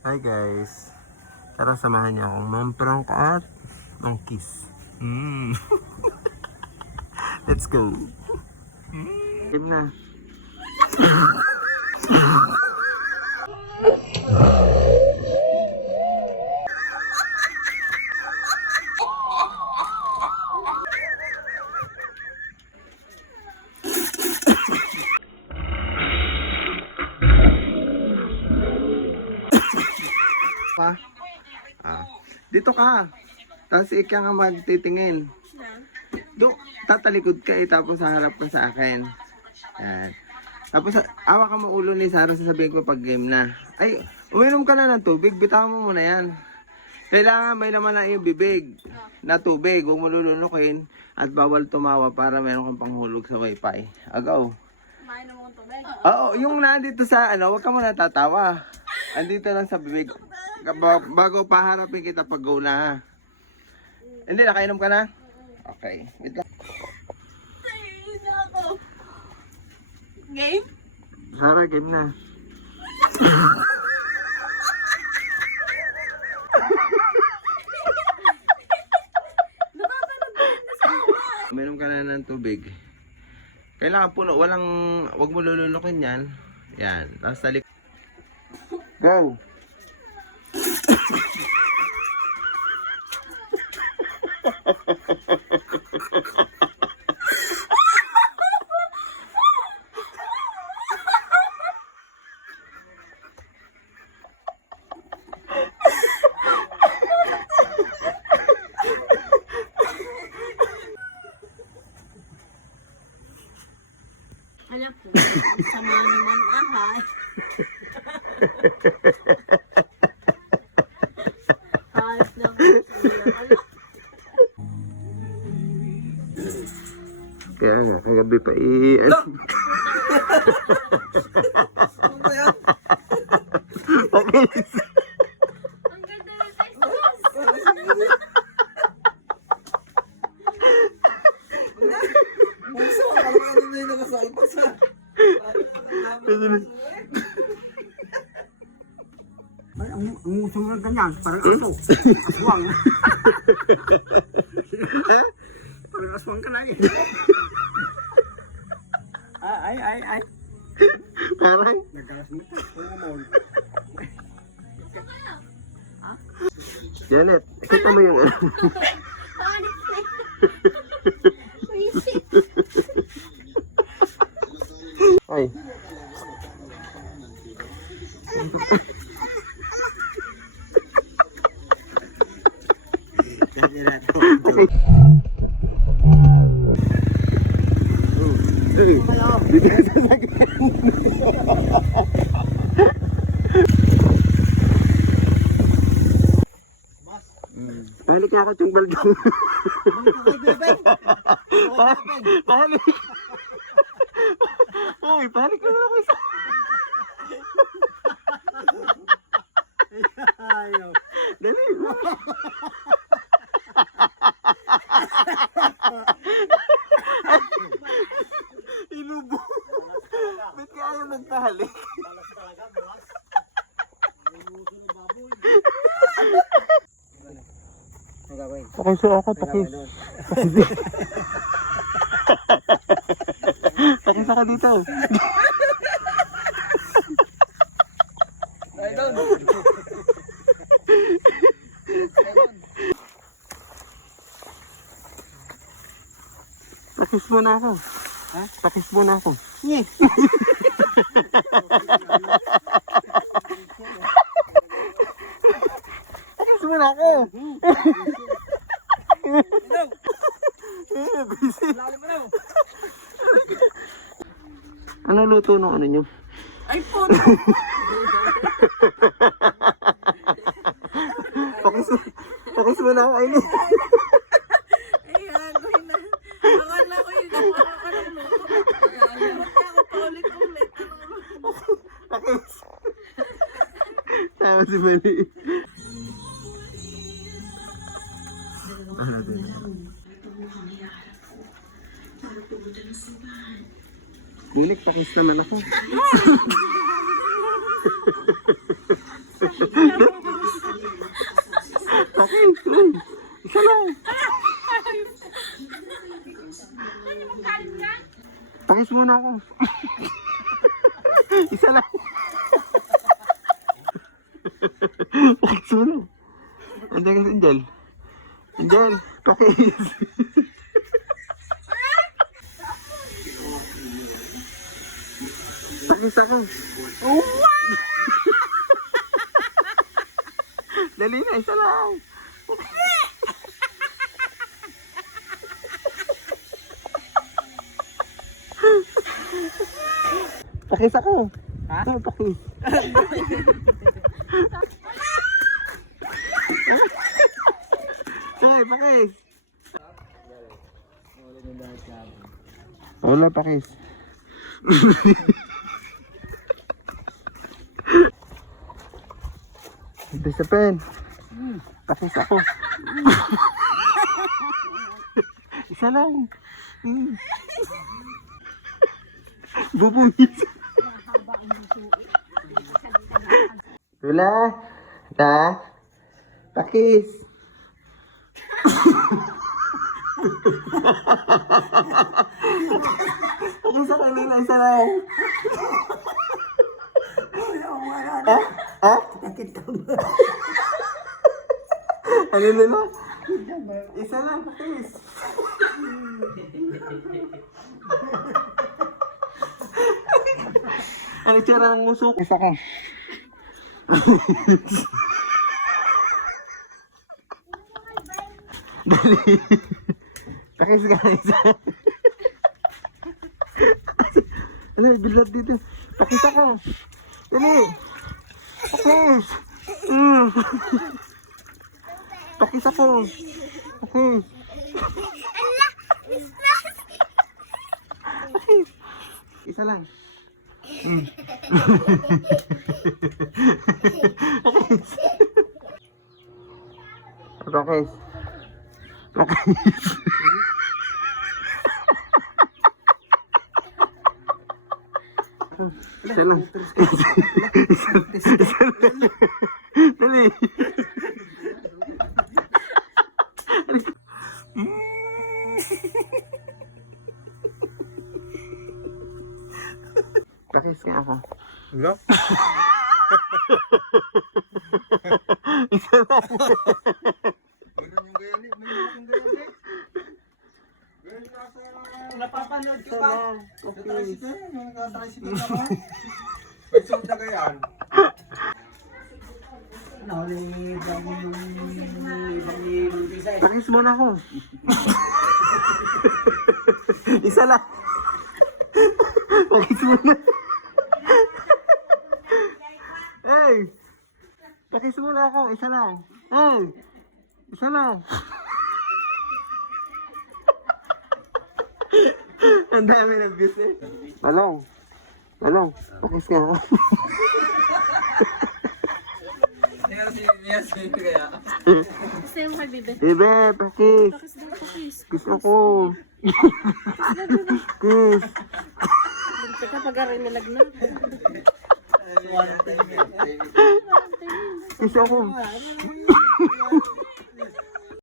Hi guys. Tara samahan niyo akong mamprank at kiss. Let's go. Game na. Dito ka. Tapos ikaw nga magtitingin. Tatalikod ka tapos haharap ka sa akin. Yan. Tapos awa ka mo ulo ni Sarah, sasabihin ko pag game na. Ay, uminom ka na ng tubig. Bitawan mo muna yan. Kailangan may laman na yung bibig na tubig. Huwag mo lulunukin at bawal tumawa para meron kang panghulog sa wifi. Agaw. Kumain mo ng tubig? Oo, yung nandito sa huwag ka muna tatawa. Andito lang sa bibig. Bago paharapin kita pag go na ha. Hindi, nakainom ka na? Okay. Wait lang. Ay, ako. Game? Sarah, game na. Uminom ka na ng tubig. Kailangan puno. Wag mo lulunukin yan. Yan. Tapos talik. Go! Alam po, sama naman ahay. Ayos lang po siya. Kaya nga, kagabi pa Okay. Ang ganda ng textures. Muso, alam mo ano na yung nakasalpak sa... Ay, ang muso mo ganyan, parang aso. Aswang. Parang aswang ka na eh. Ay. Parang. Nagkalas mo ito. Pumamol. Janet, kita mo yung Ay. Balik ako yung balgang. Balik. Uy, balik na ako isa. Ayaw. Dali. Inubo. Ba't ka ayaw nagpahalik? Pakisa ako, pakisa. Pakisa ka dito. Pakis mo na ako. Ha? Pakis mo na ako. Nye. Pakis mo na ako. Ano luto ng ano nyo? Ay, puto. Pakis mo na ako, Aileen. Ayan, gawin na. Akala ko yun. Akala mo. Basta ako paulit-ulit. Pakis. Tama si Mali. Ano din? Kunik, pakis naman ako. Pakis. Uy. Isa lang. Pakis muna ako. Isa lang. Pakis muna. Andiyan ka si Angel. Angel, pakis. Pakis ako. Dali na, isa lang. Pakis ako. Ha? Pakis. Hoy, pakis. Wala, pakis. Ito sa pen. Pakis ako. Isa lang. Bubungis. Wala. Ta. Pakis. Pakis ako nila. Isa lang. Ha? Ano na? Isa lang, pakis. Ano tsura ng musok? Isa ka. Dali. Pakis ka isa. Ano, bilad dito. Pakis ako. Dali. Pakis. Pakis ako. Pakis. Pakis. Isa lang. Pakis. Pakis. Pakis. Isa lang. Isa lang. Dali. Pakis nga ako. Wala? Isa lang. Ganun yung gayali. May yung gayali. Ganun nasa... Napapanood ka Isa ba? lang. Sa Pakis. tricycle? Yung naka-tricycle ka ba? May suot na gayan. Pakis muna ako. Isa lang. Pakis muna. Hey! Pakis muna ako. Isa lang. Hey! Isa lang. Ang dami ng views eh. Talong. Talong. Pakis nga ako. Gusto mo kay Bibe? Bebe, pakis. Pakis daw, pakis. Kiss ako. Kiss. Teka, pag-aray nilagnan. Kiss ako.